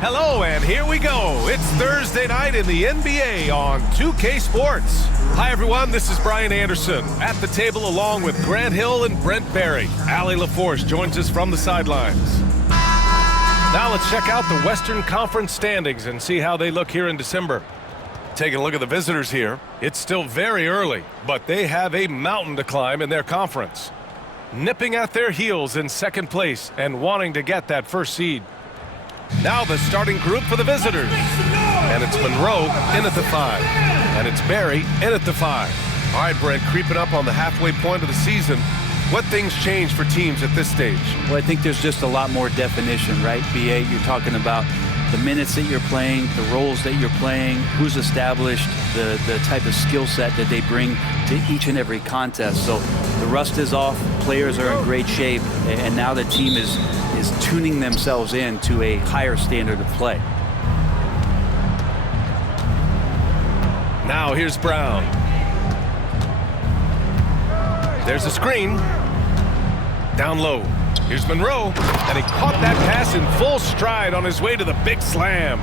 Hello, and here we go. It's Thursday night in the NBA on 2K Sports. Hi, everyone. This is Brian Anderson at the table along with Grant Hill and Brent Barry. Allie LaForce joins us from the sidelines. Now let's check out the Western Conference standings and see how they look here in December. Taking a look at the visitors here, it's still very early, but they have a mountain to climb in their conference. Nipping at their heels in second place and wanting to get that first seed. Now the starting group for the visitors. And it's Monroe in at the 5. And it's Barry in at the 5. All right, Brent, creeping up on the halfway point of the season. What things change for teams at this stage? Well, I think there's just a lot more definition, right? BA, you're talking about the minutes that you're playing, the roles that you're playing, who's established, the type of skill set that they bring to each and every contest. So the rust is off, players are in great shape, and now the team is tuning themselves in to a higher standard of play. Now here's Brown. There's a screen. Down low. Here's Monroe, and he caught that pass in full stride on his way to the big slam.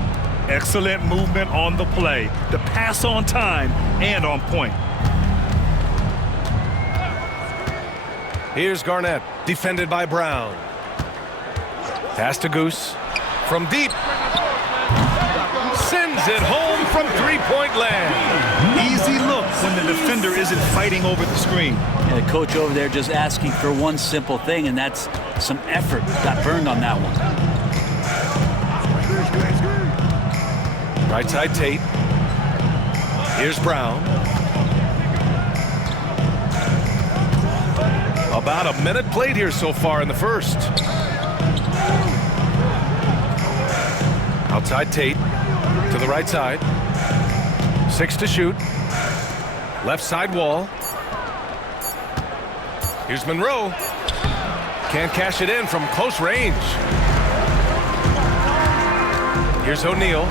Excellent movement on the play. The pass on time and on point. Here's Garnett, defended by Brown. Pass to Goose. From deep. Sends it home from three-point land. Easy look when the defender isn't fighting over the screen. And the coach over there just asking for one simple thing, and that's some effort. Got burned on that one. Right side Tate. Here's Brown. About a minute played here so far in the first. Outside Tate to the right side. 6 to shoot. Left side wall. Here's Monroe. Can't cash it in from close range. Here's O'Neal.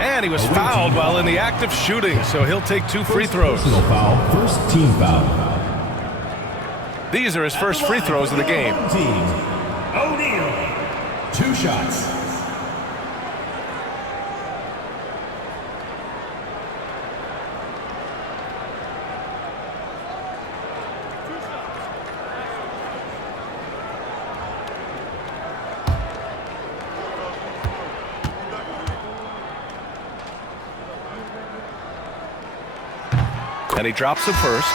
And he was fouled while in the act of shooting, so he'll take 2 free throws. Personal foul, first team foul. These are his first free throws of the game. Team. O'Neal. 2 shots. And he drops the first.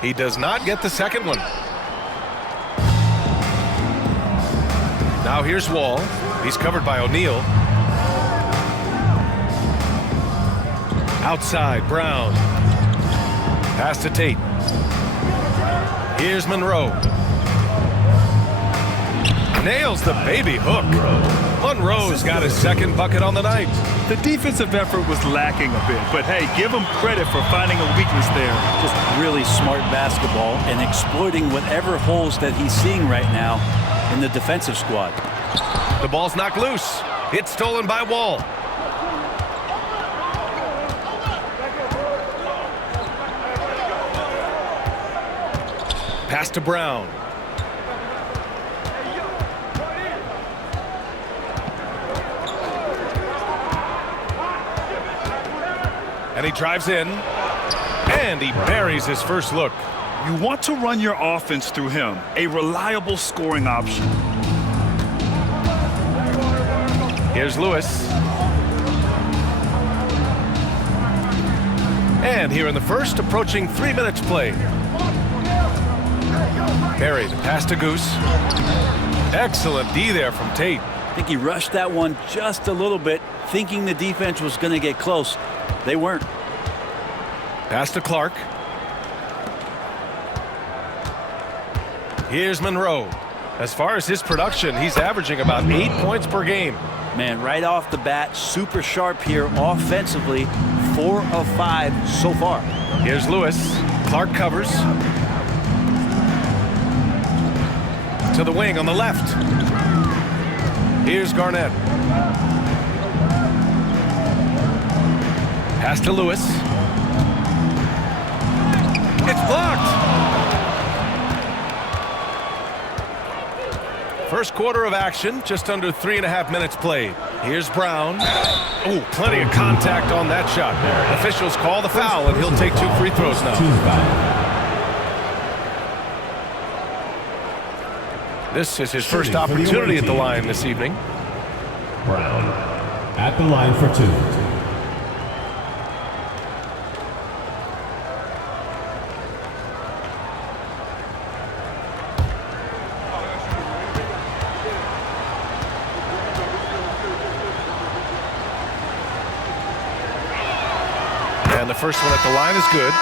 He does not get the second one. Now here's Wall. He's covered by O'Neal. Outside, Brown. Pass to Tate. Here's Monroe. Nails the baby hook. Monroe's got his second bucket on the night. The defensive effort was lacking a bit, but hey, give him credit for finding a weakness there. Just really smart basketball and exploiting whatever holes that he's seeing right now in the defensive squad. The ball's knocked loose. It's stolen by Wall. Pass to Brown. And he drives in. And he buries his first look. You want to run your offense through him, a reliable scoring option. Here's Lewis. And here in the first, approaching 3 minutes played. Barry, the pass to Goose. Excellent D there from Tate. I think he rushed that one just a little bit, thinking the defense was going to get close. They weren't. Pass to Clark. Here's Monroe. As far as his production, he's averaging about 8 points per game. Man, right off the bat, super sharp here offensively. 4 of 5 so far. Here's Lewis. Clark covers. to the wing on the left. Here's Garnett. Pass to Lewis. It's blocked. First quarter of action, just under 3.5 minutes played. Here's Brown. Oh, plenty of contact on that shot. Officials call the foul, and he'll take 2 free throws now. This is his first opportunity at the line this evening. Brown at the line for 2. And the first one at the line is good.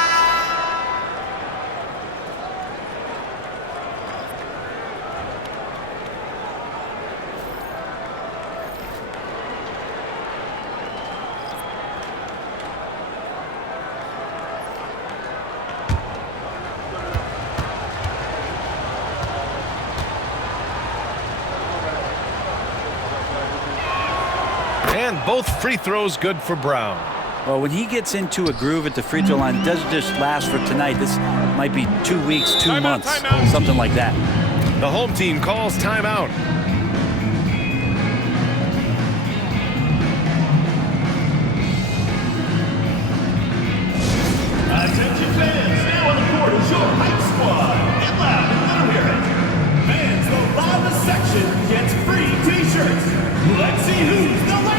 And both free throws good for Brown. Well, when he gets into a groove at the free throw line, it doesn't just last for tonight. This might be 2 weeks, 2 months, something like that. The home team calls timeout. Attention fans, now on the court is your hype squad. Get loud and let 'em hear it. Fans, the loudest section gets free t-shirts. Let's see who's the loudest.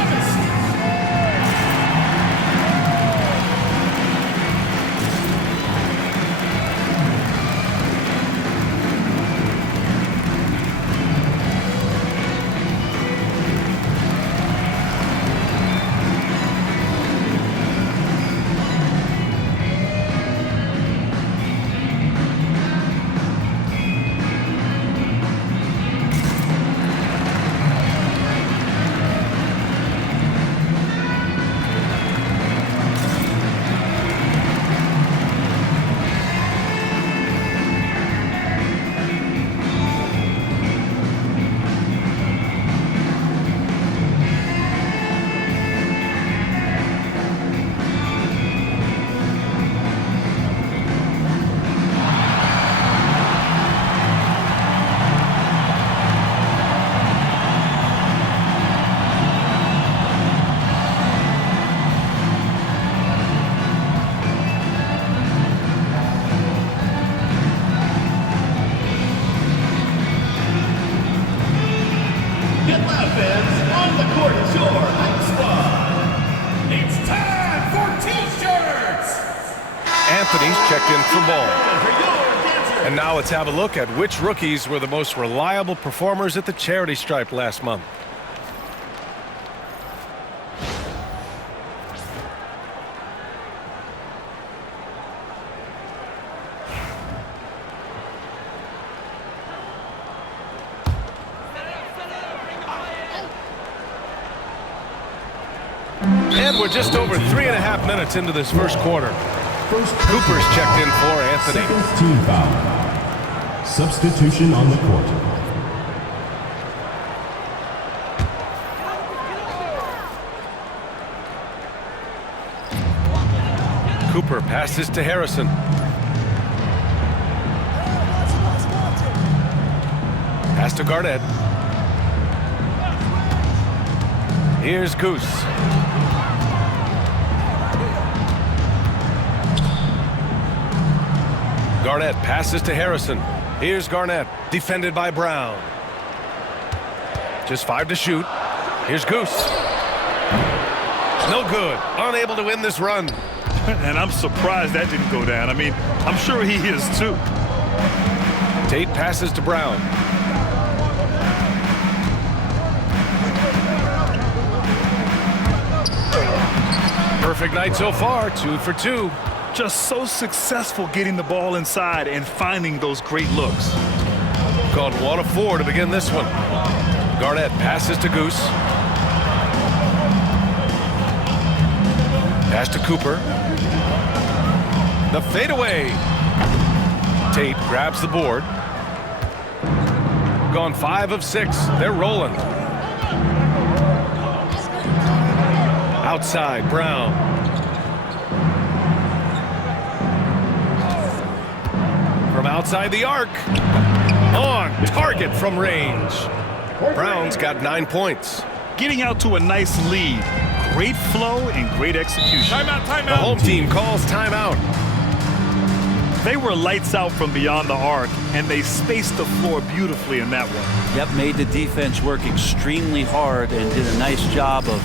Get loud, fans. On the court is your hype squad. It's time for t-shirts. Anthony's checked in for ball. And now let's have a look at which rookies were the most reliable performers at the charity stripe last month. And we're just over 3.5 minutes into this first quarter. Cooper's checked in for Anthony. Second team foul. Substitution on the court. Cooper passes to Harrison. Pass to Garnett. Here's Goose. Garnett passes to Harrison. Here's Garnett, defended by Brown. Just 5 to shoot. Here's Goose. No good. Unable to win this run. And I'm surprised that didn't go down. I mean, I'm sure he is too. Tate passes to Brown. Perfect night so far, 2 for 2. Just so successful getting the ball inside and finding those great looks. Called 1 of 4 to begin this one. Garnett passes to Goose. Pass to Cooper. The fadeaway. Tate grabs the board. gone 5 of 6. They're rolling. Outside, Brown. From outside the arc. On target from range. Brown's got 9 points. Getting out to a nice lead. Great flow and great execution. Timeout, timeout. The home team calls timeout. They were lights out from beyond the arc, and they spaced the floor beautifully in that one. Yep, made the defense work extremely hard and did a nice job of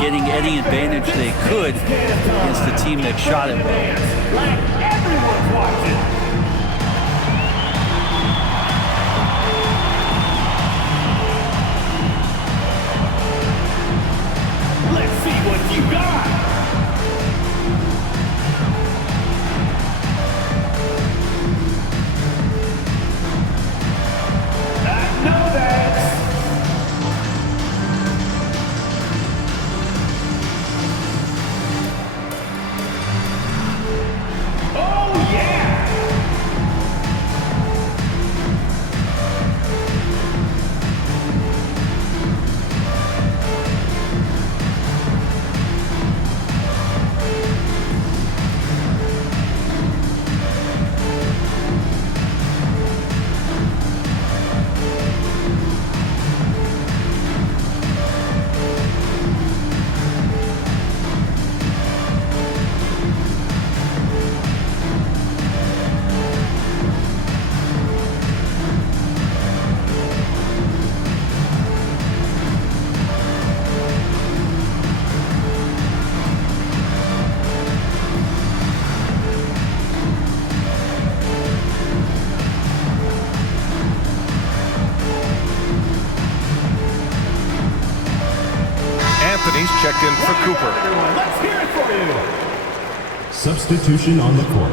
getting any advantage they could against the team that shot it well. Like everyone's watching. Let's see what you got. I know that. Oh yeah. Anthony's checked in for Cooper. Let's hear it for you. Substitution on the court.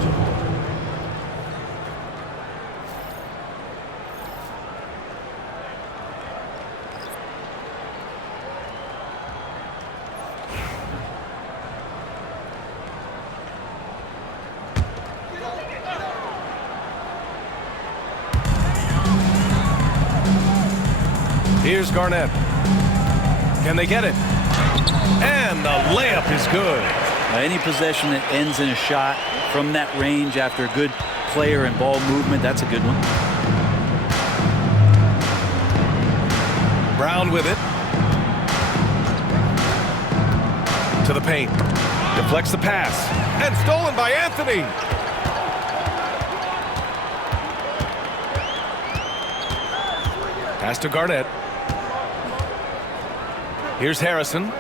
Here's Garnett. Can they get it? And the layup is good. Any possession that ends in a shot from that range after good player and ball movement, that's a good one. Brown with it. To the paint. Deflects the pass. And stolen by Anthony. Pass to Garnett. Here's Harrison.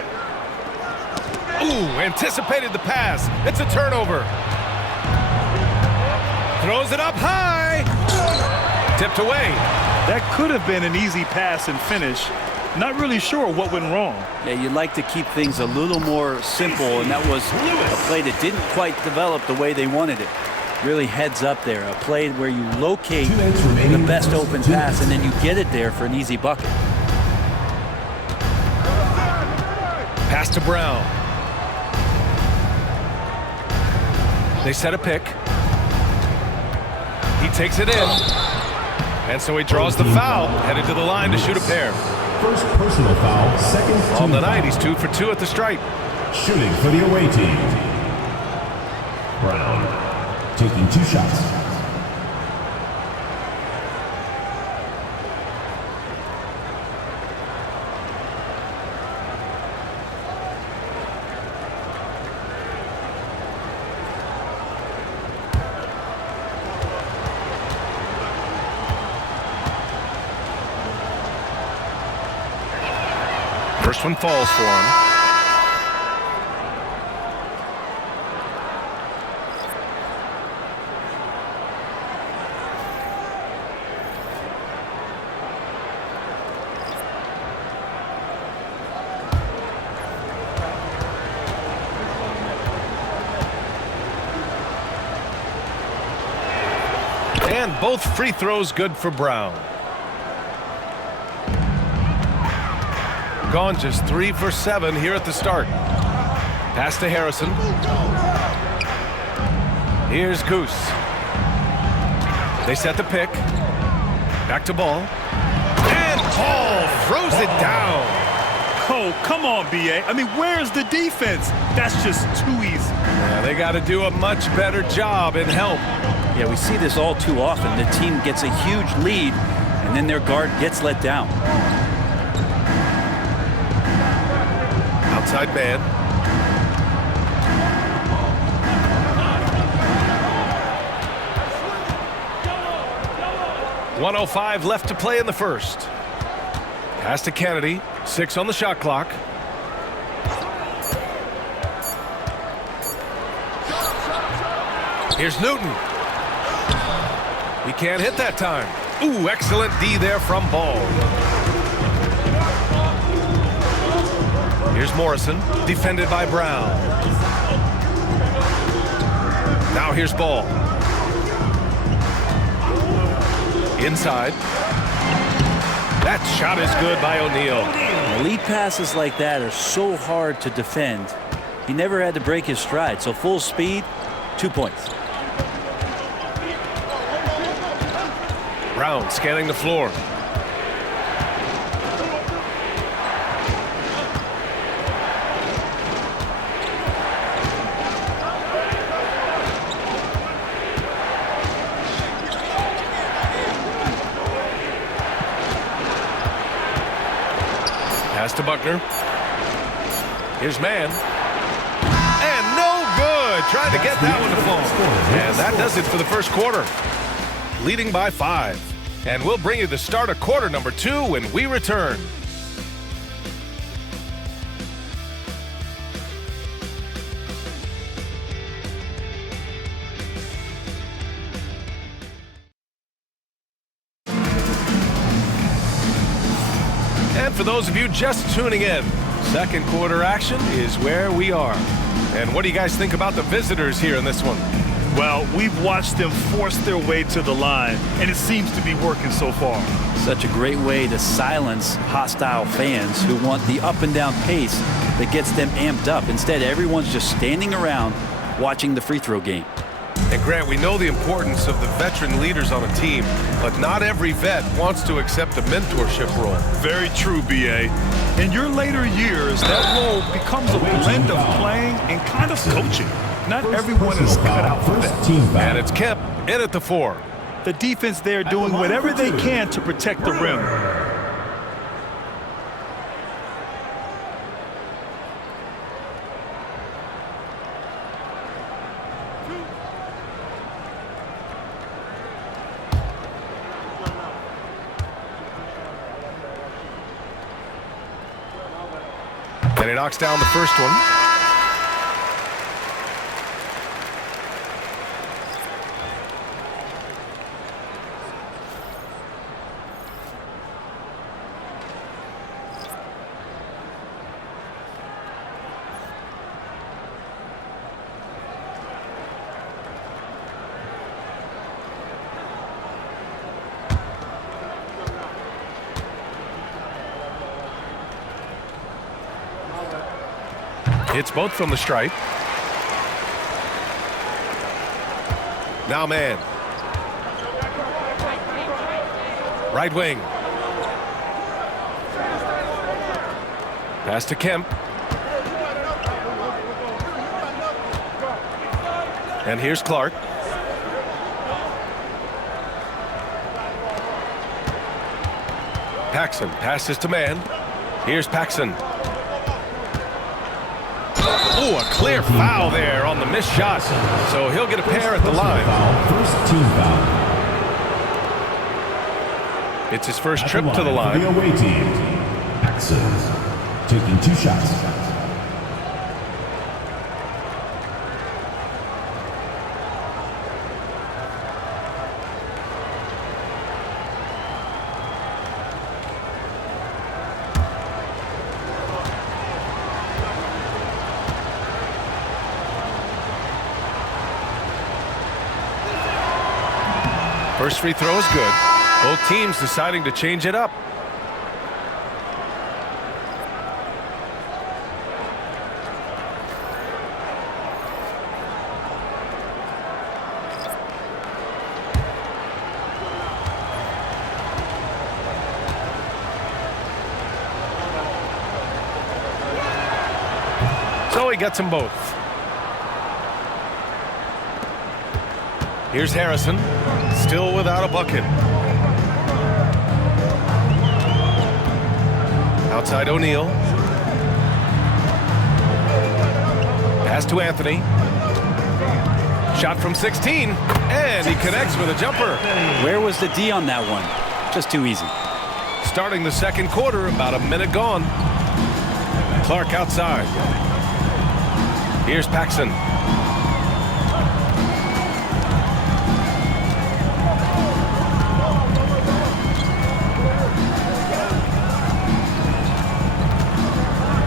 Ooh, anticipated the pass. It's a turnover. Throws it up high. Tipped away. That could have been an easy pass and finish. Not really sure what went wrong. Yeah, you'd like to keep things a little more simple, and that was a play that didn't quite develop the way they wanted it. Really heads up there. A play where you locate the best open pass, and then you get it there for an easy bucket. Pass to Brown. They set a pick. He takes it in. And so he draws the foul, headed to the line to shoot a pair. First personal foul, second On the team night, foul. he's 2 for 2 at the stripe. Shooting for the away team. Brown taking 2 shots. First one falls for him. And both free throws good for Brown. Gone just 3 for 7 here at the start. Pass to Harrison. Here's Goose. They set the pick. Back to ball. throws it down. Oh, come on, B.A. I mean, where's the defense? That's just too easy. Yeah, they got to do a much better job in help. Yeah, we see this all too often. The team gets a huge lead, and then their guard gets let down. Outside man. .105 left to play in the first. Pass to Kennedy. 6 on the shot clock. Here's Newton. He can't hit that time. Ooh, excellent D there from Ball. Here's Morrison, defended by Brown. Now here's Ball. Inside. That shot is good by O'Neal. Lead passes like that are so hard to defend. He never had to break his stride, so full speed, 2 points. Brown scanning the floor. Pass to Buckner. Here's Mann. And no good. Trying to get that one to fall. And that does it for the first quarter. Leading by 5. And we'll bring you the start of quarter number 2 when we return. And for those of you just tuning in, second quarter action is where we are. And what do you guys think about the visitors here in this one? Well, we've watched them force their way to the line, and it seems to be working so far. Such a great way to silence hostile fans who want the up and down pace that gets them amped up. Instead, everyone's just standing around watching the free throw game. And Grant, we know the importance of the veteran leaders on a team, but not every vet wants to accept a mentorship role. Very true, B.A. In your later years, that role becomes a blend of playing and kind of coaching. Not everyone is cut out for that. And it's Kemp in at the 4. The defense there doing whatever they can to protect the rim. And he knocks down the first one. Hits both from the stripe. Now man. Right wing. Pass to Kemp. And here's Clark. Paxson passes to man. Here's Paxson. Oh, a clear foul there on the missed shot. So he'll get a pair at the line. First team foul. It's his first trip to the line. The away team. Paxson taking 2 shots. First free throw is good. Both teams deciding to change it up. he gets them both. Here's Harrison, still without a bucket. Outside O'Neal. Pass to Anthony. Shot from 16, and he connects with a jumper. Where was the D on that one? Just too easy. Starting the second quarter, about a minute gone. Clark outside. Here's Paxson.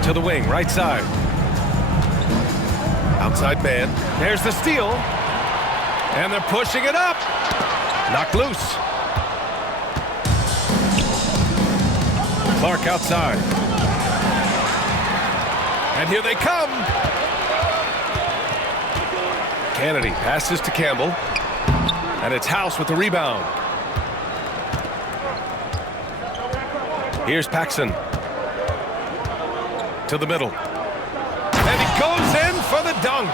To the wing, right side. Outside man. There's the steal. And they're pushing it up. Knocked loose. Clark outside. And here they come. Kennedy passes to Campbell. And it's House with the rebound. Here's Paxson. To the middle. And he goes in for the dunk.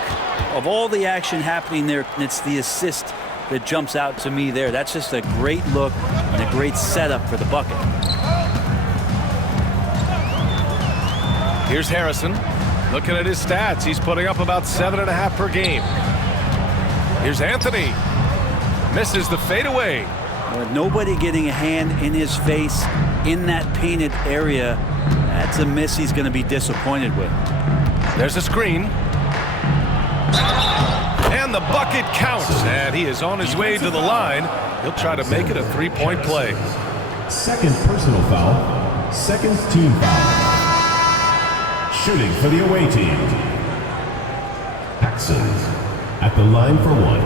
Of all the action happening there, it's the assist that jumps out to me there. That's just a great look and a great setup for the bucket. Here's Harrison. Looking at his stats, he's putting up about 7.5 per game. Here's Anthony. Misses the fadeaway. With nobody getting a hand in his face in that painted area, that's a miss he's going to be disappointed with. There's a screen. And the bucket counts. And he is on his way to the line. He'll try to make it a three-point play. Second personal foul. Second team foul. Shooting for the away team. Paxson at the line for one.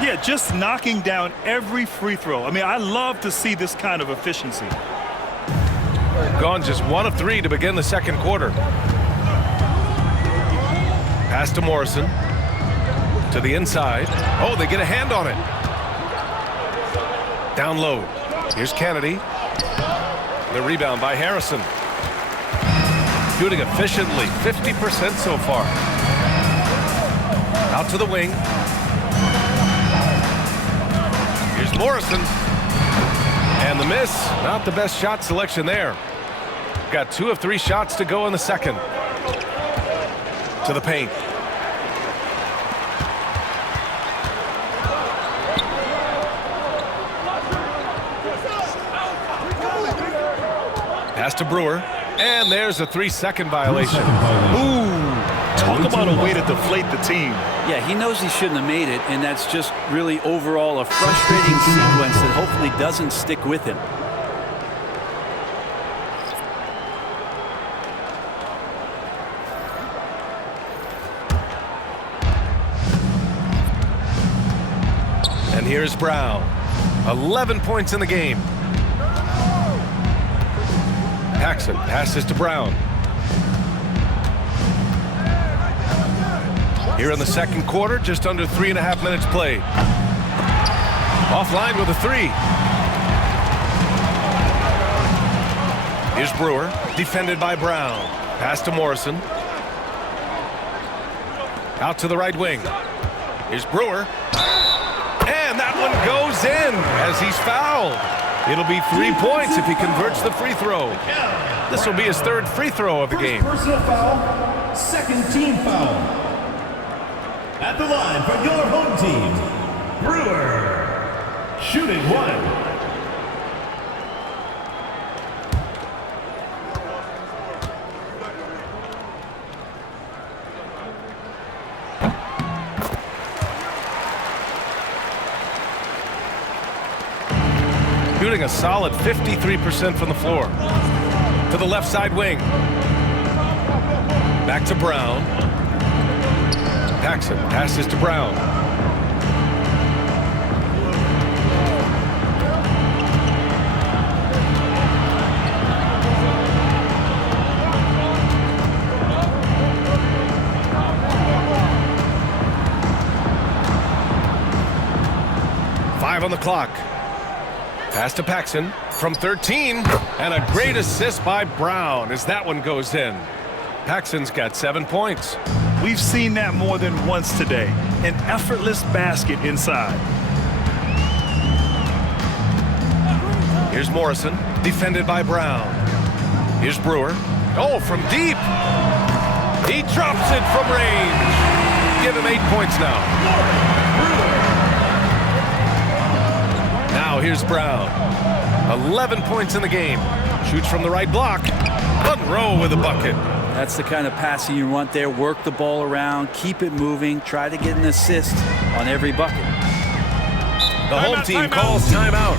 Yeah, just knocking down every free throw. I mean, I love to see this kind of efficiency. Gone just 1 of 3 to begin the second quarter. Pass to Morrison. To the inside. Oh, they get a hand on it. Down low. Here's Kennedy. The rebound by Harrison. Shooting efficiently, 50% so far. Out to the wing. Here's Morrison. And the miss. Not the best shot selection there. Got 2 of 3 shots to go in the second. To the paint. Pass to Brewer. And there's a 3-second violation. Ooh, talk about a way to deflate the team. Yeah, he knows he shouldn't have made it, and that's just really overall a frustrating sequence that hopefully doesn't stick with him. And here's Brown. 11 points in the game. Paxson passes to Brown. Here in the second quarter, just under 3.5 minutes played. Offline with a 3. Here's Brewer, defended by Brown. Pass to Morrison. Out to the right wing. Here's Brewer. And that one goes in as he's fouled. It'll be 3 points if he converts the free throw. This will be his 3rd free throw of the game. Personal foul, second team foul. At the line for your home team, Brewer. Shooting 1. Shooting a solid 53% from the floor. To the left side wing. Back to Brown. Paxson passes to Brown. On the clock. Pass to Paxson from 13, and a great assist by Brown as that one goes in. Paxson's got 7 points. We've seen that more than once today. An effortless basket inside. Here's Morrison, defended by Brown. Here's Brewer. Oh, from deep. He drops it from range. Give him 8 points now. Now here's Brown. 11 points in the game. Shoots from the right block. Monroe with a bucket. That's the kind of passing you want there. Work the ball around, keep it moving, try to get an assist on every bucket. The home team calls timeout.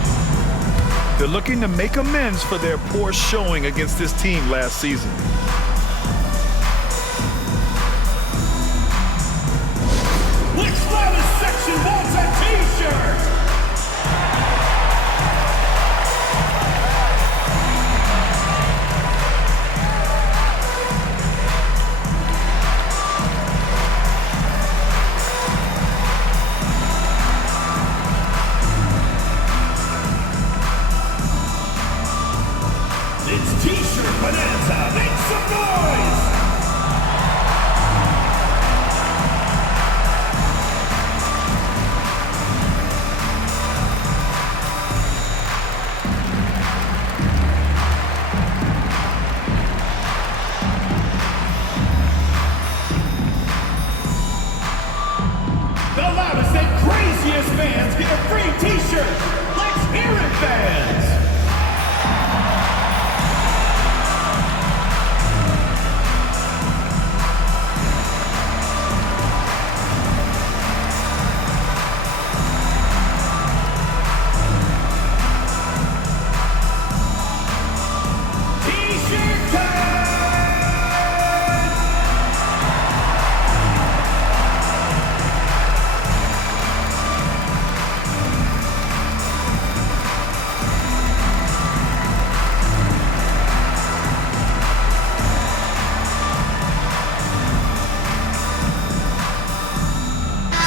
They're looking to make amends for their poor showing against this team last season. Which loudest section wants a t-shirt? It's T-shirt Bonanza. Make some noise! The loudest and craziest fans get a free T-shirt. Let's hear it, fans!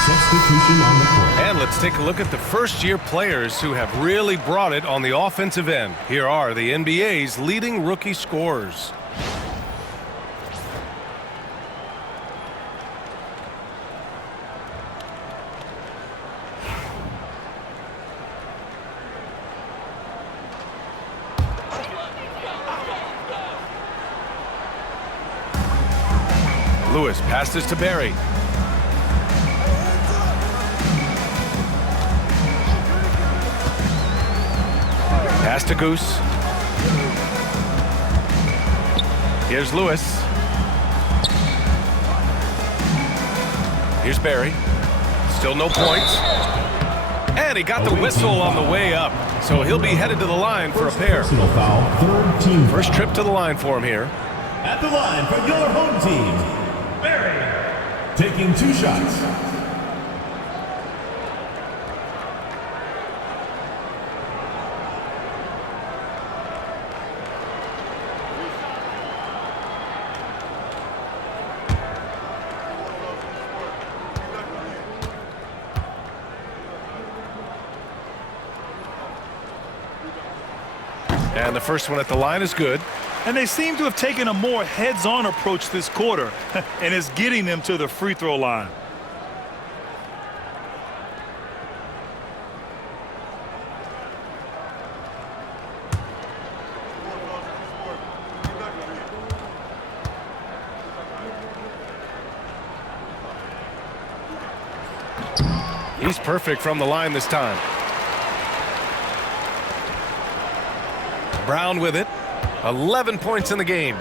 Substitution on the court. And let's take a look at the first-year players who have really brought it on the offensive end. Here are the NBA's leading rookie scorers. Lewis passes to Barry. Pass to Goose. Here's Lewis. Here's Barry. Still no points. And he got the whistle on the way up. So he'll be headed to the line for a pair. Personal foul, third team. First trip to the line for him here. At the line for your home team, Barry. Taking 2 shots. And the first one at the line is good. And they seem to have taken a more heads-on approach this quarter, and it's getting them to the free throw line. He's perfect from the line this time. Brown with it. 11 points in the game.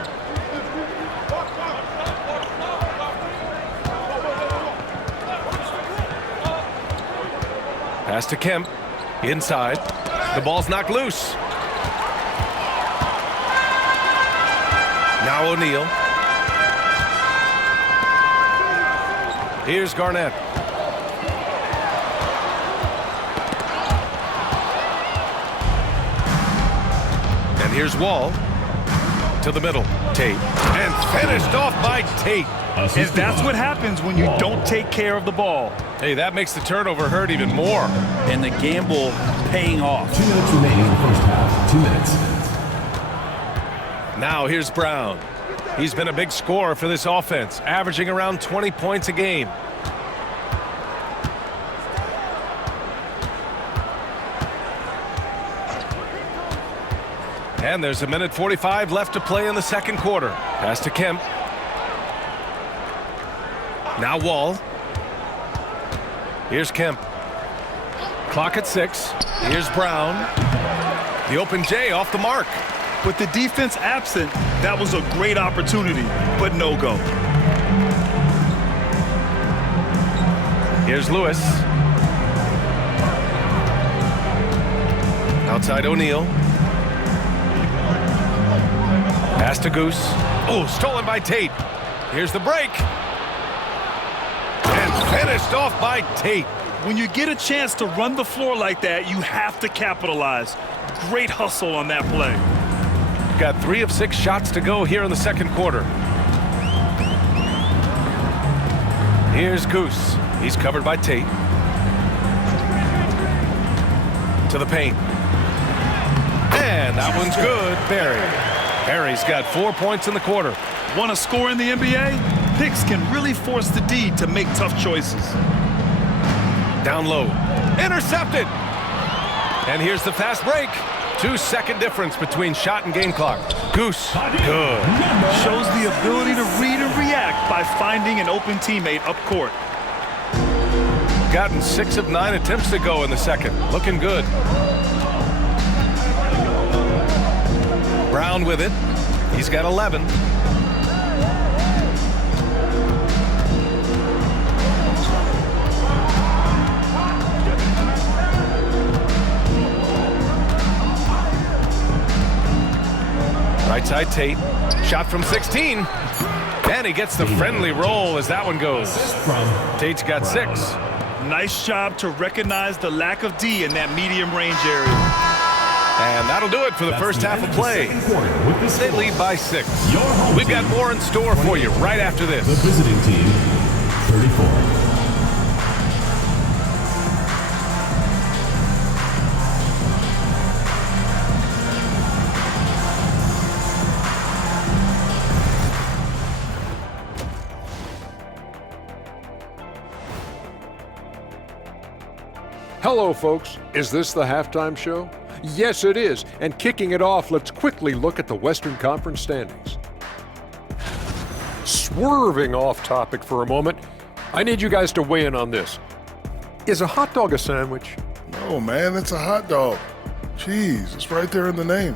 Pass to Kemp. Inside. The ball's knocked loose. Now O'Neal. Here's Garnett. And here's Wall. To the middle. Tate. And finished off by Tate. And that's what happens when you don't take care of the ball. Hey, that makes the turnover hurt even more. And the gamble paying off. 2 minutes remaining in the first half. 2 minutes. Now here's Brown. He's been a big scorer for this offense, averaging around 20 points a game. And there's 1:45 left to play in the second quarter. Pass to Kemp. Now Wall. Here's Kemp. Clock at 6. Here's Brown. The open J off the mark. With the defense absent, that was a great opportunity, but no go. Here's Lewis. Outside O'Neal. Pass to Goose. Oh, stolen by Tate. Here's the break. And finished off by Tate. When you get a chance to run the floor like that, you have to capitalize. Great hustle on that play. Got 3 of 6 shots to go here in the second quarter. Here's Goose. He's covered by Tate. To the paint. And that one's good. Barry. Barry's got 4 points in the quarter. Want to score in the NBA? Picks can really force the D to make tough choices. Down low. Intercepted. And here's the fast break. 2-second difference between shot and game clock. Goose. Good. Shows the ability to read and react by finding an open teammate up court. Gotten 6 of 9 attempts to go in the second. Looking good. Brown with it. He's got 11. Right side Tate. Shot from 16. And he gets the friendly roll as that one goes. Tate's got 6. Nice job to recognize the lack of D in that medium range area. And that'll do it for the first half of play. They lead by 6. We've got more in store for you right after this. The visiting team, 34. Hello, folks. Is this the halftime show? Yes, it is. And kicking it off, let's quickly look at the Western Conference standings. Swerving off topic for a moment, I need you guys to weigh in on this. Is a hot dog a sandwich? No, man, it's a hot dog. Cheese, it's right there in the name.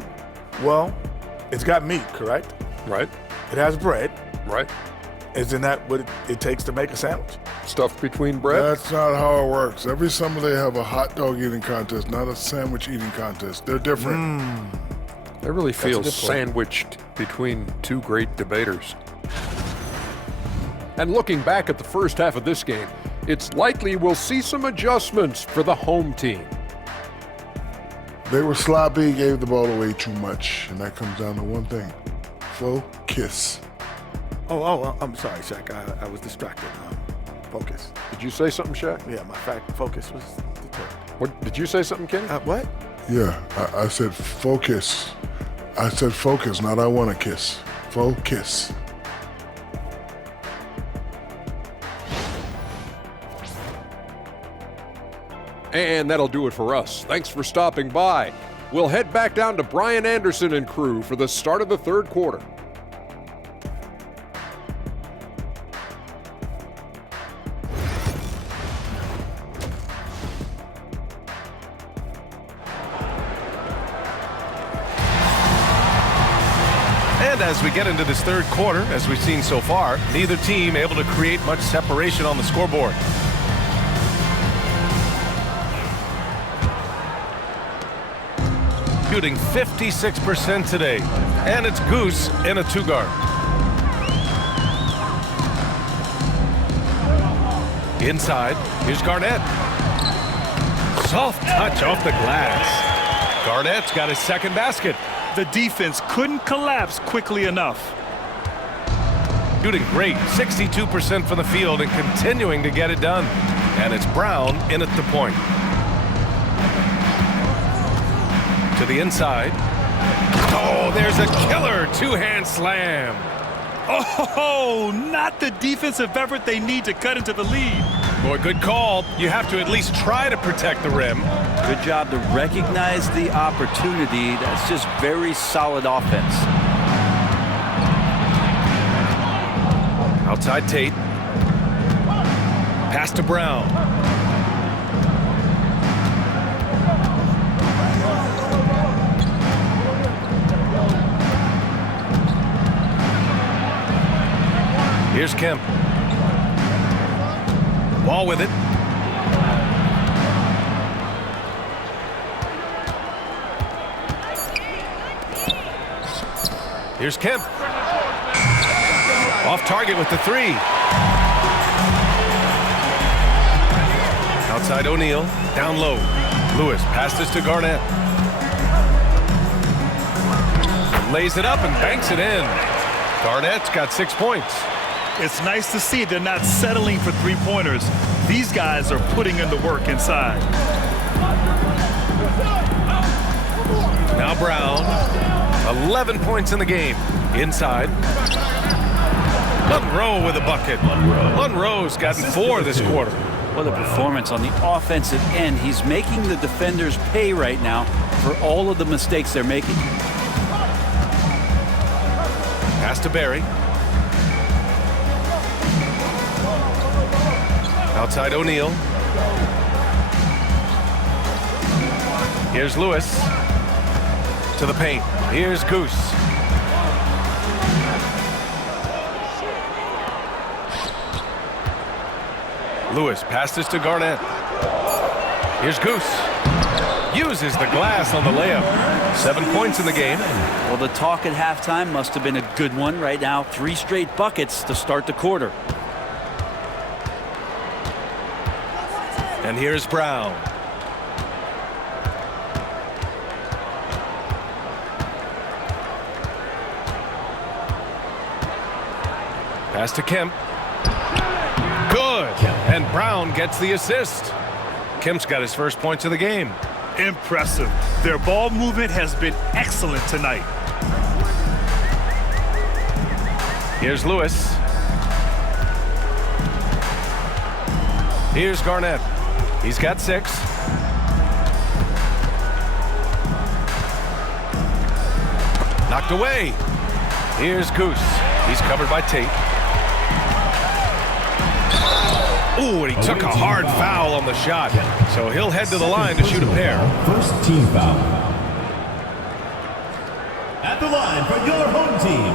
Well, it's got meat, correct? Right, It has bread. right. Isn't that what it takes to make a sandwich? Stuffed between bread? That's not how it works. Every summer they have a hot dog eating contest, not a sandwich eating contest. They're different. I really feel good point. sandwiched between two great debaters. And looking back at the first half of this game, it's likely we'll see some adjustments for the home team. They were sloppy, gave the ball away too much, and that comes down to one thing. Focus. Oh, I'm sorry, Shaq. I was distracted. Focus. Did you say something, Shaq? Yeah, my focus was deterred. What, did you say something, Kenny? What? Yeah, I said focus. I said focus, not I want to kiss. Focus. And that'll do it for us. Thanks for stopping by. We'll head back down to Brian Anderson and crew for the start of the third quarter. And as we get into this third quarter, as we've seen so far, neither team able to create much separation on the scoreboard. Shooting 56% today, and it's Goose in a two-guard. Inside, here's Garnett. Soft touch off the glass. Garnett's got his second basket. The defense couldn't collapse quickly enough. Shooting great, 62% from the field and continuing to get it done. And it's Brown in at the point. To the inside. Oh, there's a killer two-hand slam. Oh, not the defensive effort they need to cut into the lead. Boy, good call. You have to at least try to protect the rim. Good job to recognize the opportunity. That's just very solid offense. Outside Tate. Pass to Brown. Here's Kemp. Ball with it. Here's Kemp. Off target with the three. Outside O'Neal. Down low. Lewis passes to Garnett. Lays it up and banks it in. Garnett's got 6 points. It's nice to see they're not settling for three-pointers. These guys are putting in the work inside. Now Brown. 11 points in the game. Inside. Monroe with a bucket. Monroe's gotten 4 this quarter. What a performance on the offensive end. He's making the defenders pay right now for all of the mistakes they're making. Pass to Barry. Outside O'Neal. Here's Lewis. To the paint. Here's Goose. Lewis passes to Garnett. Here's Goose. Uses the glass on the layup. 7 points in the game. Well, the talk at halftime must have been a good one. Right now, 3 straight buckets to start the quarter. And here's Brown. Pass to Kemp. Good. And Brown gets the assist. Kemp's got his first points of the game. Impressive. Their ball movement has been excellent tonight. Here's Lewis. Here's Garnett. He's got 6. Knocked away. Here's Goose. He's covered by Tate. Ooh, and he took a hard foul on the shot. So he'll head to the line to shoot a pair. First team foul. At the line for your home team,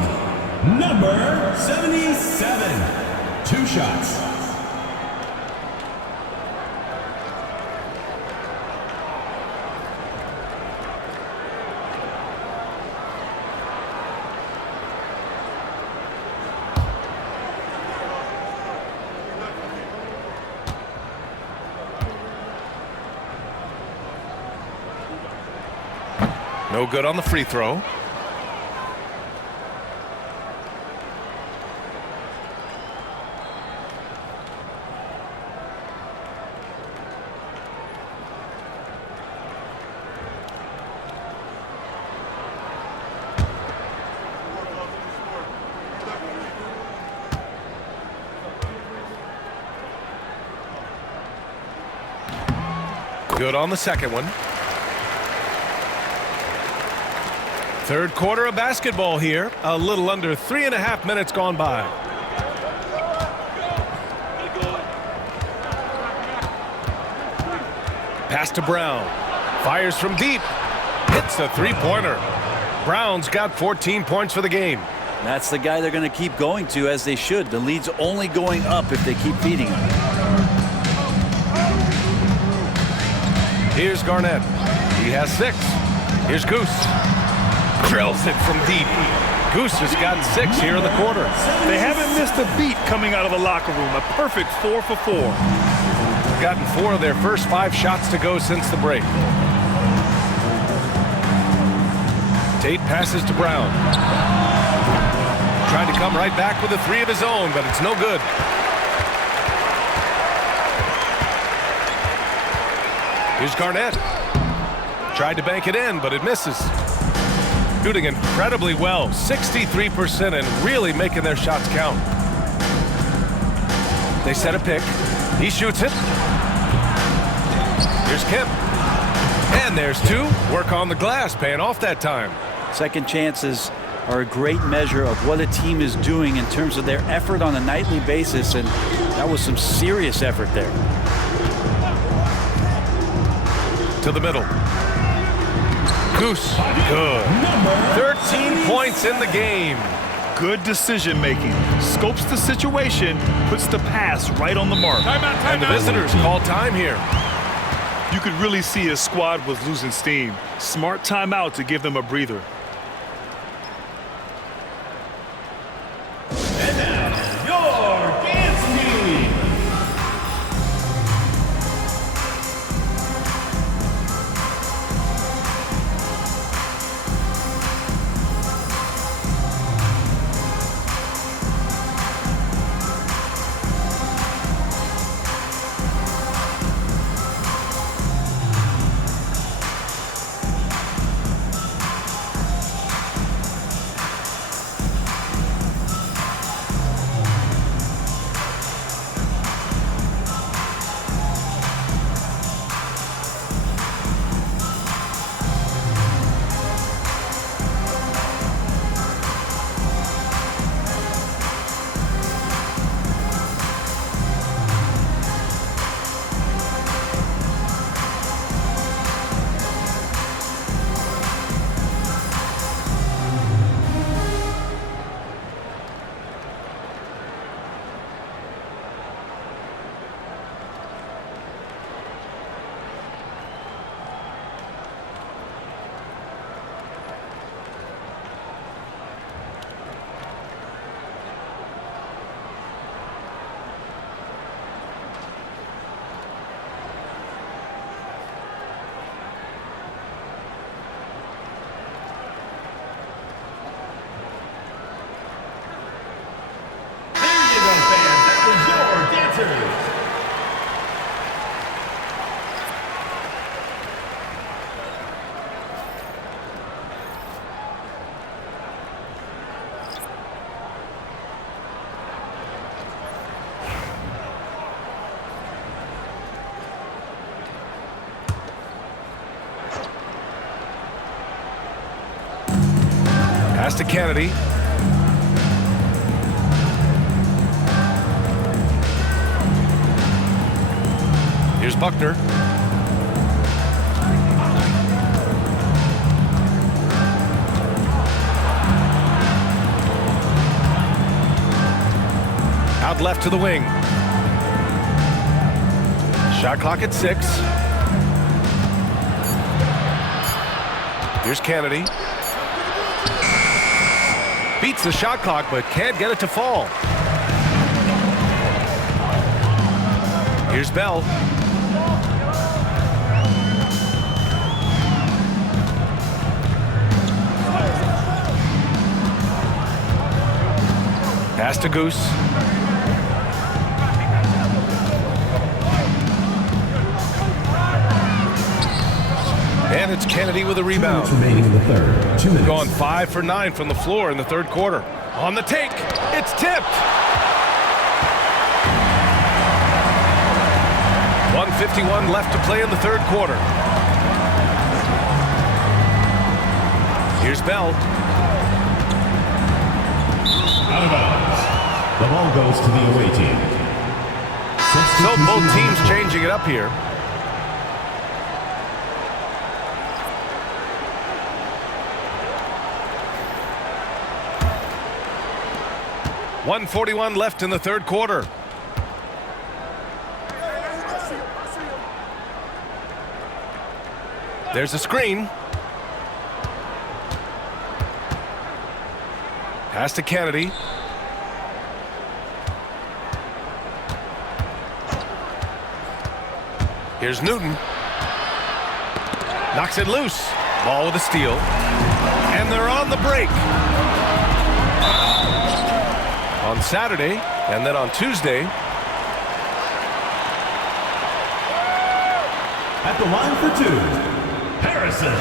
number 77. 2 shots. No good on the free throw. Good on the second one. Third quarter of basketball here. A little under 3.5 minutes gone by. Pass to Brown. Fires from deep. Hits the three-pointer. Brown's got 14 points for the game. That's the guy they're going to keep going to, as they should. The lead's only going up if they keep feeding him. Here's Garnett. He has 6. Here's Goose. Drills it from deep. Goose has got 6 here in the quarter. They haven't missed a beat coming out of the locker room. A perfect 4 for 4. Gotten 4 of their first 5 shots to go since the break. Tate passes to Brown. Tried to come right back with a 3 of his own, but it's no good. Here's Garnett. Tried to bank it in, but it misses. Shooting incredibly well, 63%, and really making their shots count. They set a pick. He shoots it. Here's Kemp. And there's 2. Work on the glass, paying off that time. Second chances are a great measure of what a team is doing in terms of their effort on a nightly basis, and that was some serious effort there. To the middle. Goose, good. 13 points in the game. Good decision making. Scopes the situation, puts the pass right on the mark. And the visitors call time here. You could really see his squad was losing steam. Smart timeout to give them a breather. And now, your dance team. Pass to Kennedy. Here's Buckner. Out left to the wing. Shot clock at 6. Here's Kennedy. Beats the shot clock, but can't get it to fall. Here's Bell. Pass to Goose. And it's Kennedy with a rebound. 2 minutes remaining in the third. 2 minutes. Going 5 for 9 from the floor in the third quarter. On the take, it's tipped. 1:51 left to play in the third quarter. Here's Bell. Out of bounds. The ball goes to the away team. So both teams changing it up here. .141 left in the third quarter. There's a screen. Pass to Kennedy. Here's Newton. Knocks it loose. Ball with a steal. And they're on the break. On Saturday, and then on Tuesday. At the line for two, Harrison.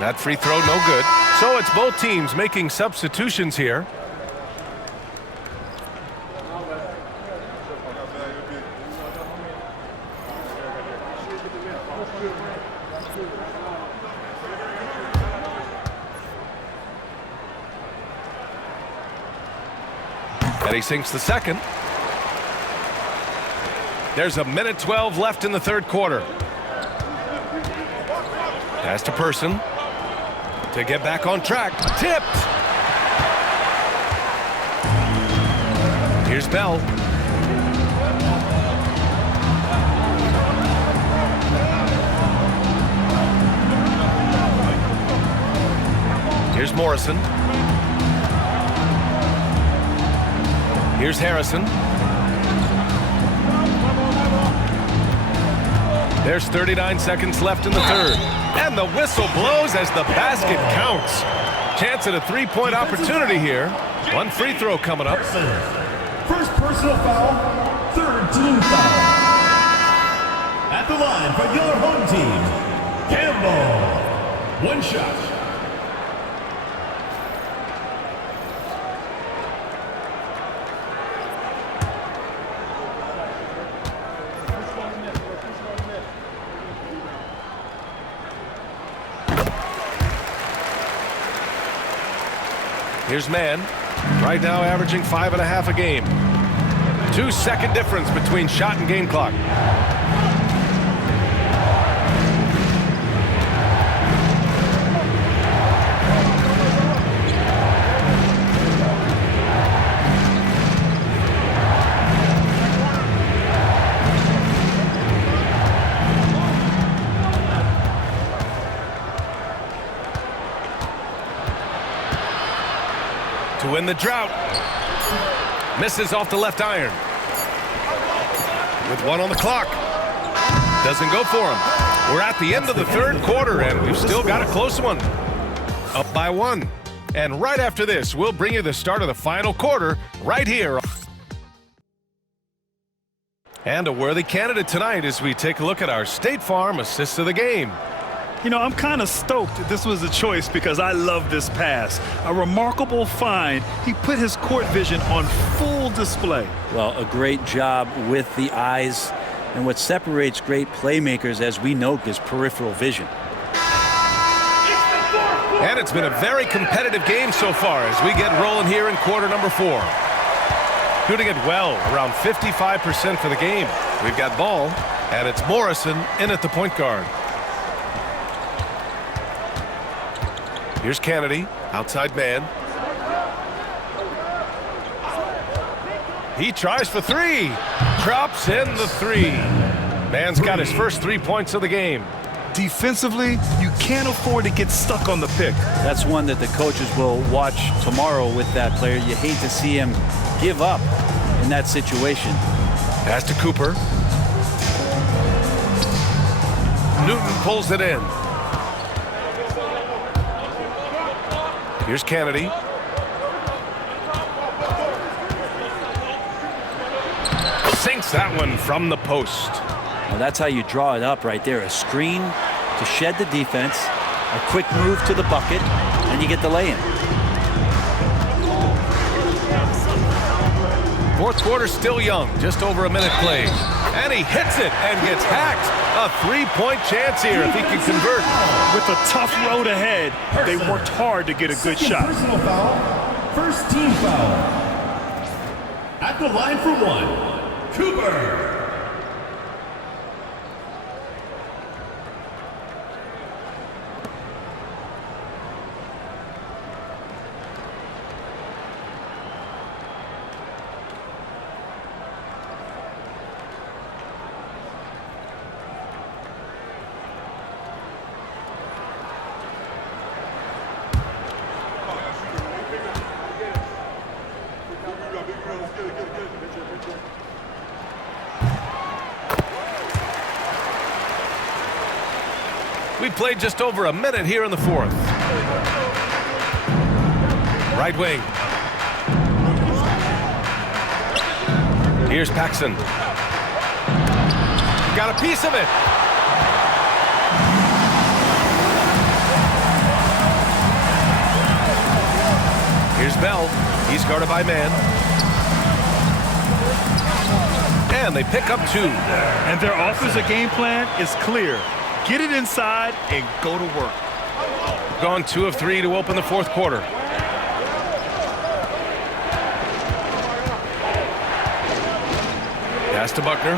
That free throw no good. So it's both teams making substitutions here. And he sinks the second. There's a minute 12 left in the third quarter. Pass to Person to get back on track. Tipped. Here's Bell. Here's Morrison. Here's Harrison. There's 39 seconds left in the third. And the whistle blows as the basket counts. Chance at a three-point opportunity here. One free throw coming up. First personal foul, third team foul. At the line for your home team, Campbell. One shot. Here's Mann, right now averaging 5.5 a game. 2-second difference between shot and game clock. To win the drought. Misses off the left iron. With one on the clock. Doesn't go for him. We're at the end of the third quarter, and we've still got a close one. Up by one. And right after this, we'll bring you the start of the final quarter right here. And a worthy candidate tonight as we take a look at our State Farm assists of the game. You know, I'm kind of stoked that this was a choice because I love this pass. A remarkable find. He put his court vision on full display. Well, a great job with the eyes. And what separates great playmakers, as we know, is peripheral vision. And it's been a very competitive game so far as we get rolling here in quarter number 4. Shooting it well, around 55% for the game. We've got ball, and it's Morrison in at the point guard. Here's Kennedy, outside man. He tries for three. Drops in the three. Mann's got his first 3 points of the game. Defensively, you can't afford to get stuck on the pick. That's one that the coaches will watch tomorrow with that player. You hate to see him give up in that situation. Pass to Cooper. Newton pulls it in. Here's Kennedy. Sinks that one from the post. Well, that's how you draw it up right there. A screen to shed the defense, a quick move to the bucket, and you get the lay-in. Fourth quarter still young, just over a minute played. And he hits it and gets hacked. A three-point chance here if he can convert. With a tough road ahead, they worked hard to get a good shot. Personal foul, first team foul. At the line for one, Cooper. We've played just over a minute here in the fourth. Right wing. Here's Paxson. Got a piece of it. Here's Bell. He's guarded by man. And they pick up 2. And their offensive game plan is clear. Get it inside and go to work. Gone 2 of 3 to open the fourth quarter. Pass to Buckner.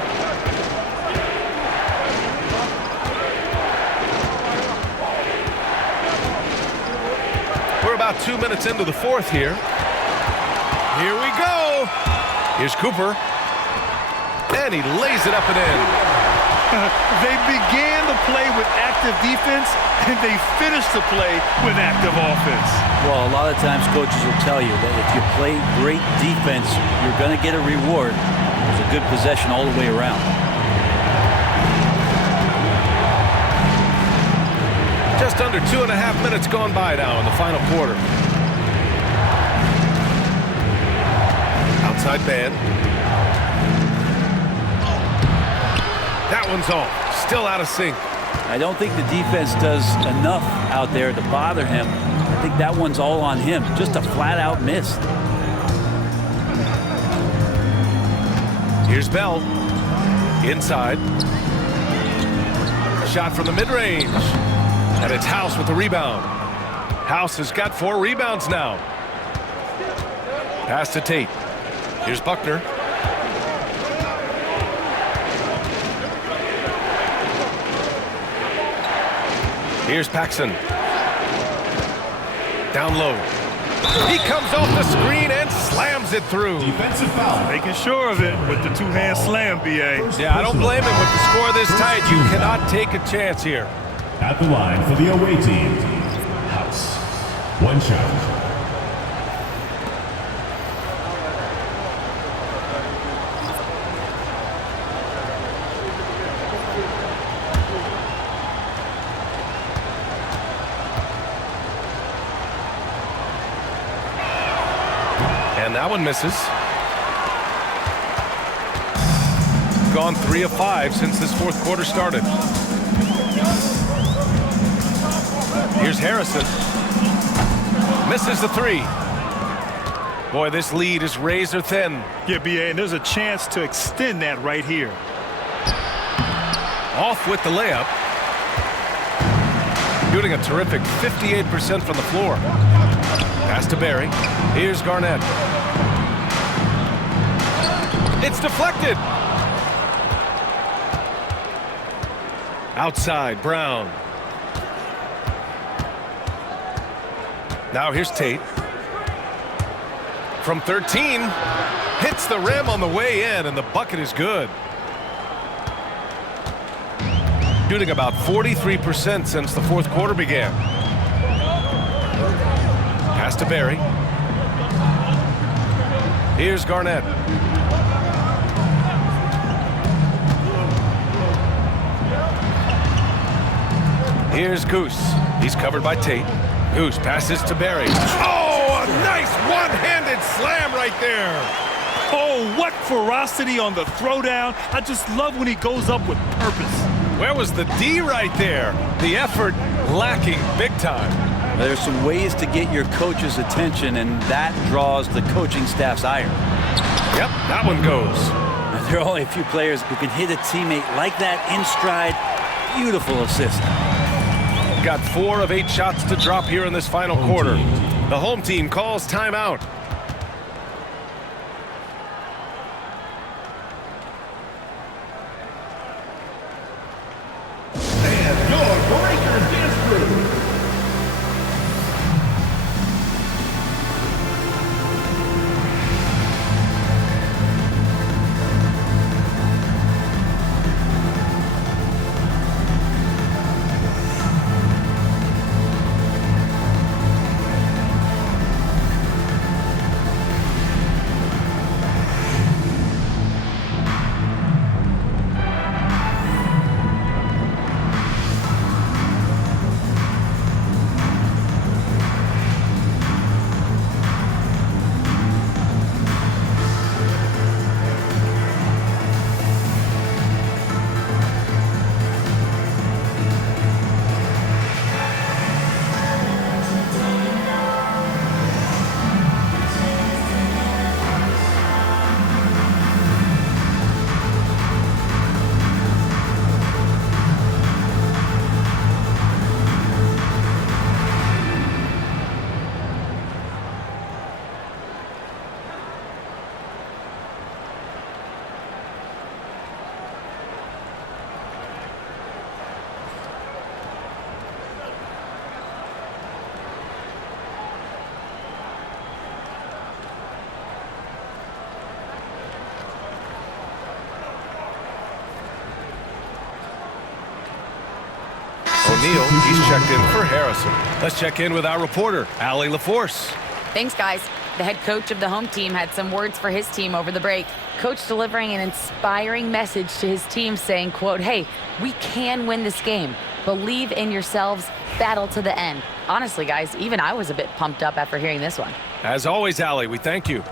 We're about 2 minutes into the fourth here. Here we go. Here's Cooper. And he lays it up and in. They began the play with active defense, and they finished the play with active offense. Well, a lot of times coaches will tell you that if you play great defense, you're going to get a reward. It's a good possession all the way around. Just under 2.5 minutes gone by now in the final quarter. Outside man. That one's off. Still out of sync. I don't think the defense does enough out there to bother him. I think that one's all on him. Just a flat-out miss. Here's Bell. Inside. Shot from the mid-range. And it's House with the rebound. House has got 4 rebounds now. Pass to Tate. Here's Buckner. Here's Paxson. Down low. He comes off the screen and slams it through. Defensive foul. Making sure of it with the two-hand slam, B.A. Yeah, I don't blame him with the score this tight. You cannot take a chance here. At the line for the away team, House. 1 shot. And that one misses. Gone 3 of 5 since this fourth quarter started. Here's Harrison. Misses the 3. Boy, this lead is razor thin. Yeah, B.A., and there's a chance to extend that right here. Off with the layup. Shooting a terrific 58% from the floor. Pass to Barry. Here's Garnett. It's deflected. Outside, Brown. Now here's Tate. From 13. Hits the rim on the way in, and the bucket is good. Shooting about 43% since the fourth quarter began. Pass to Barry. Here's Garnett. Here's Goose. He's covered by Tate. Goose passes to Barry. Oh, a nice one-handed slam right there. Oh, what ferocity on the throwdown. I just love when he goes up with purpose. Where was the D right there? The effort lacking big time. There's some ways to get your coach's attention, and that draws the coaching staff's ire. Yep, that one goes. There are only a few players who can hit a teammate like that in stride. Beautiful assist. Got 4 of 8 shots to drop here in this final quarter. The home team calls timeout. And your breaker dance crew. O'Neal. He's checked in for Harrison. Let's check in with our reporter, Allie LaForce. Thanks, guys. The head coach of the home team had some words for his team over the break. Coach delivering an inspiring message to his team saying, quote, "Hey, we can win this game. Believe in yourselves. Battle to the end." Honestly, guys, even I was a bit pumped up after hearing this one. As always, Allie, we thank you.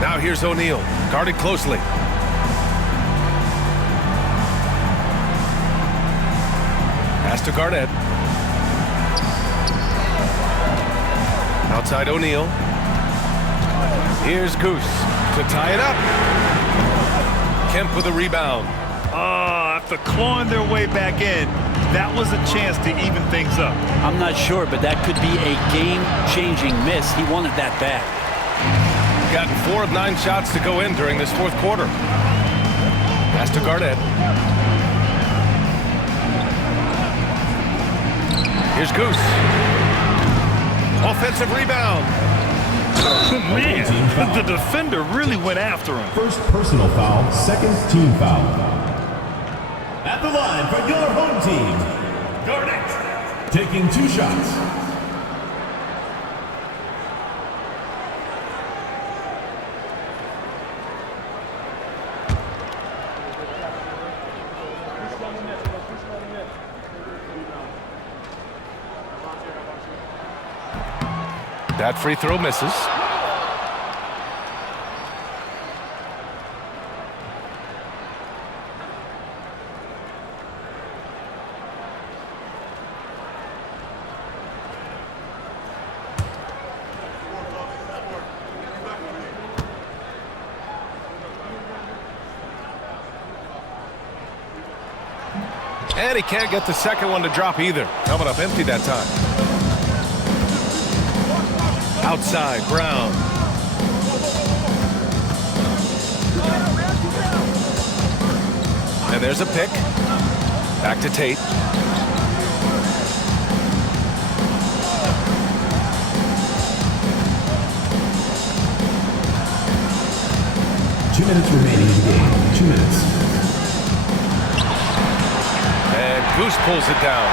Now here's O'Neal, guarded closely. Pass to Garnett. Outside O'Neal. Here's Goose to tie it up. Kemp with a rebound. After clawing their way back in, that was a chance to even things up. I'm not sure, but that could be a game-changing miss. He wanted that bad. Gotten 4 of 9 shots to go in during this fourth quarter. Pass to Garnett. Here's Goose. Offensive rebound. Man, the defender really went after him. First personal foul, second team foul. At the line for your home team, Garnett. Taking 2 shots. That free throw misses. And he can't get the second one to drop either. Coming up empty that time. Outside, Brown. And there's a pick. Back to Tate. Two minutes remaining in the game. 2 minutes. And Goose pulls it down.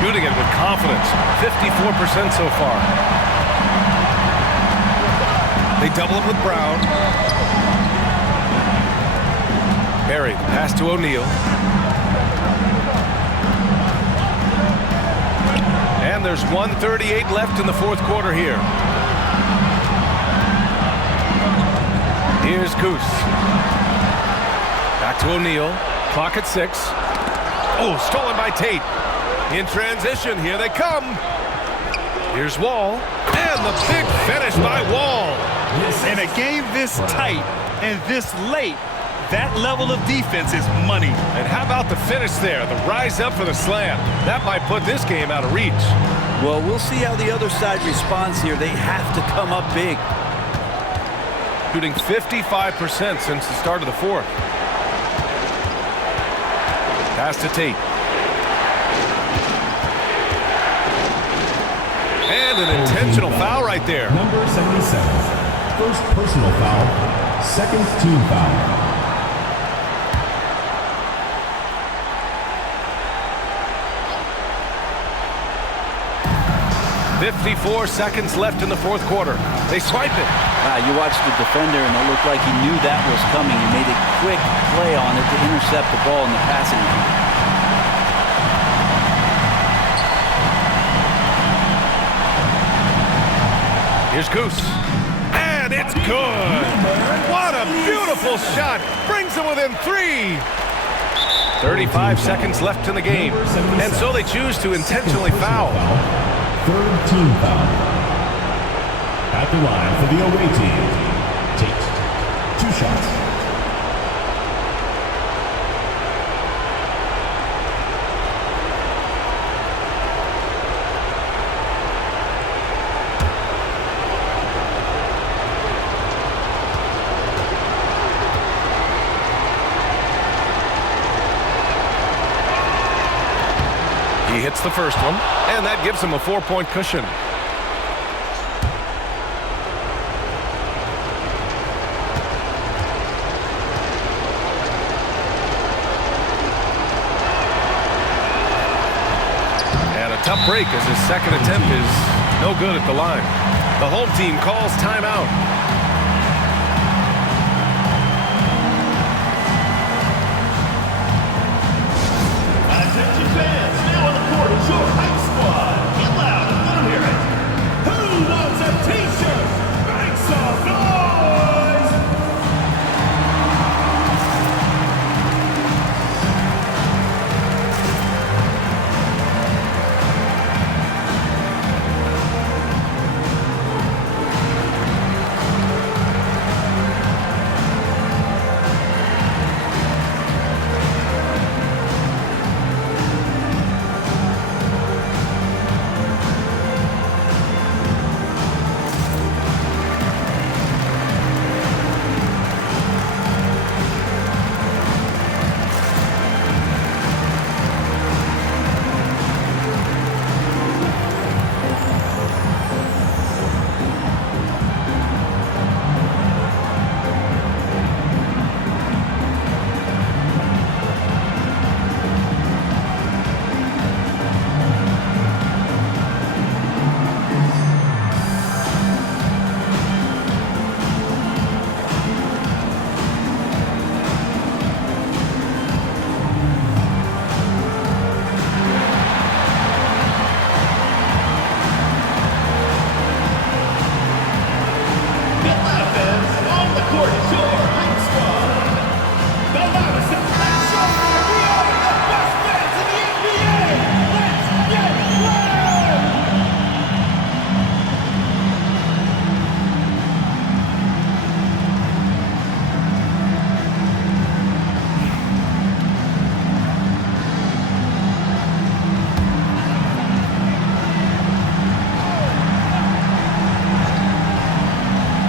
Shooting it with confidence. 54% so far. They double it with Brown. Barry, pass to O'Neal. And there's 1:38 left in the fourth quarter here. Here's Goose. Back to O'Neal. Clock at 6. Oh, stolen by Tate. In transition, here they come. Here's Wall. And the big finish by Wall. In a game this tight and this late, that level of defense is money. And how about the finish there? The rise up for the slam. That might put this game out of reach. Well, we'll see how the other side responds here. They have to come up big. Shooting 55% since the start of the fourth. Pass to Tate. And an intentional foul right there. Number 77. First personal foul, second team foul. 54 seconds left in the fourth quarter. They swipe it. You watched the defender, and it looked like he knew that was coming. He made a quick play on it to intercept the ball in the passing lane. Here's Goose. And it's good. What a beautiful shot. Brings them within 3. 35 seconds left in the game. And so they choose to intentionally foul. Third team foul. At the line for the away team, Tate. 2 shots. He hits the first one, and that gives him a 4-point cushion. break as his second attempt is no good at the line. The home team calls timeout. Attention fans, now on the court is your hype squad. Get loud and let 'em hear it. Who wants a t-shirt? Make some noise!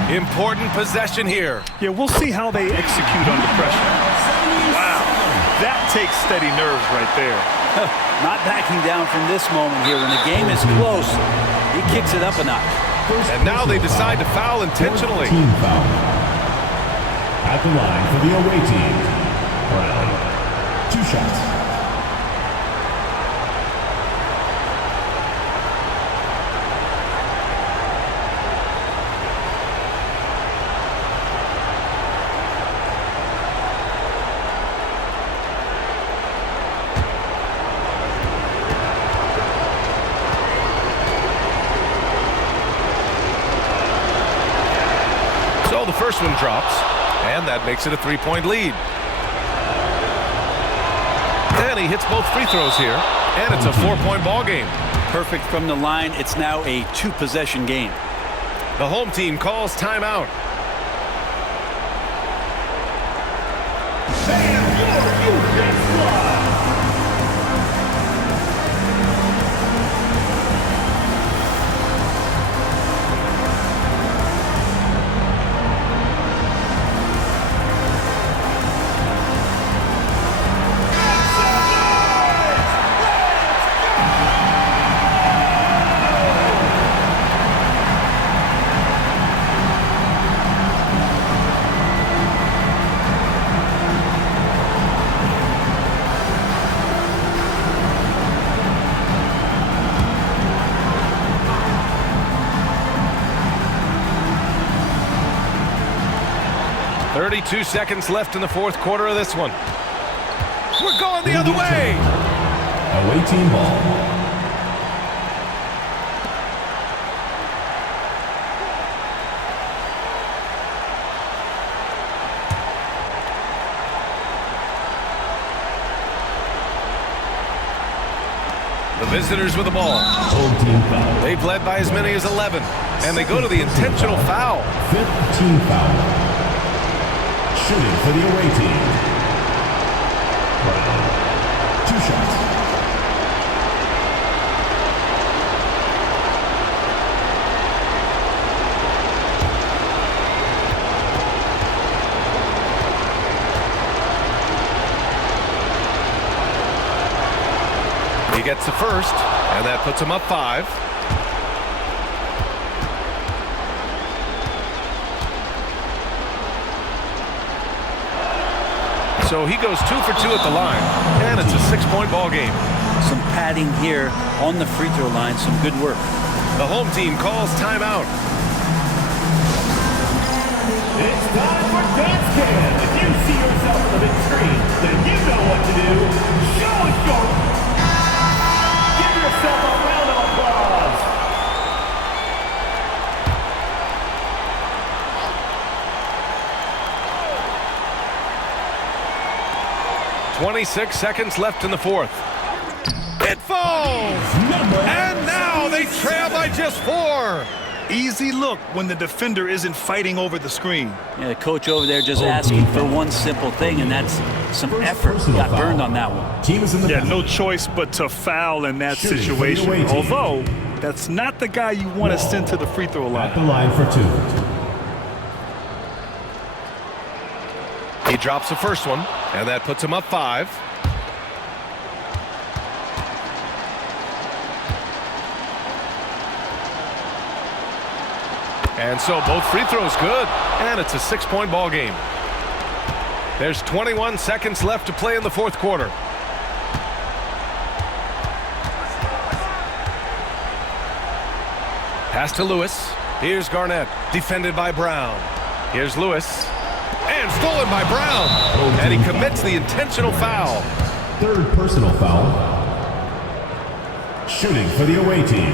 Important possession here. Yeah, we'll see how they execute under pressure. Wow, that takes steady nerves right there. Not backing down from this moment here. When the game is close, he kicks it up a notch. And now they decide to foul intentionally. Team foul. At the line for the away team. Brown. 2 shots. So the first one drops, and that makes it a 3-point lead. And he hits both free throws here, and it's a 4-point ball game. Perfect from the line. It's now a 2-possession game. The home team calls timeout. Two seconds left in the fourth quarter of this one. We're going the other way. Away team ball. The visitors with the ball. Home team foul. They've led by as many as 11, and they go to the intentional foul. 5th team foul. Shooting for the away team. Brown. 2 shots. He gets the first, and that puts him up 5. So he goes 2 for 2 at the line, and it's a 6-point ball game. Some padding here on the free throw line. Some good work. The home team calls timeout. It's time for Dance Cam. If you see yourself on the big screen, then you know what to do. Show us your... Give yourself a round of applause. .26 seconds left in the fourth. It falls! And now they trail by just 4. Easy look when the defender isn't fighting over the screen. Yeah, the coach over there just asking for one simple thing, and that's some effort. Got burned on that one. Team is in the Yeah, no choice but to foul in that situation. Although, that's not the guy you want to send to the free throw line. At the line for 2. He drops the first one, and that puts him up 5. And so both free throws good, and it's a 6-point ball game. There's 21 seconds left to play in the fourth quarter. Pass to Lewis. Here's Garnett, defended by Brown. Here's Lewis, and stolen by Brown. And he commits the intentional foul. 3rd personal foul. Shooting for the away team.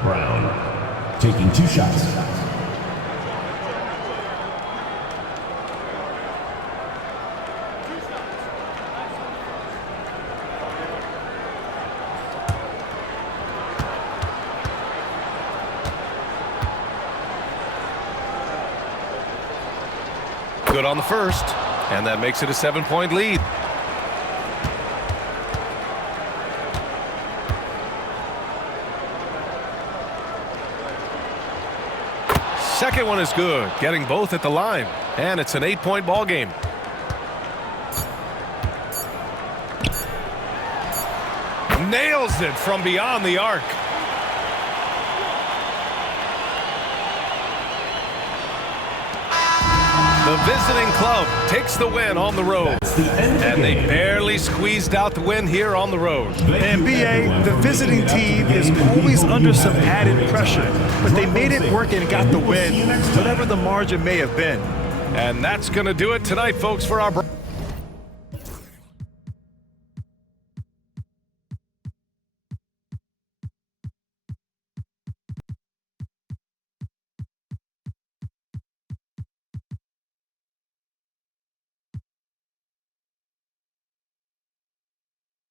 Brown taking 2 shots. Good on the first, and that makes it a 7-point lead. Second one is good, getting both at the line, and it's an 8-point ball game. Nails it from beyond the arc. The visiting club takes the win on the road, and they barely squeezed out the win here on the road. And BA, the visiting team is always under some added pressure, but they made it work and got the win, whatever the margin may have been. And that's going to do it tonight, folks, for our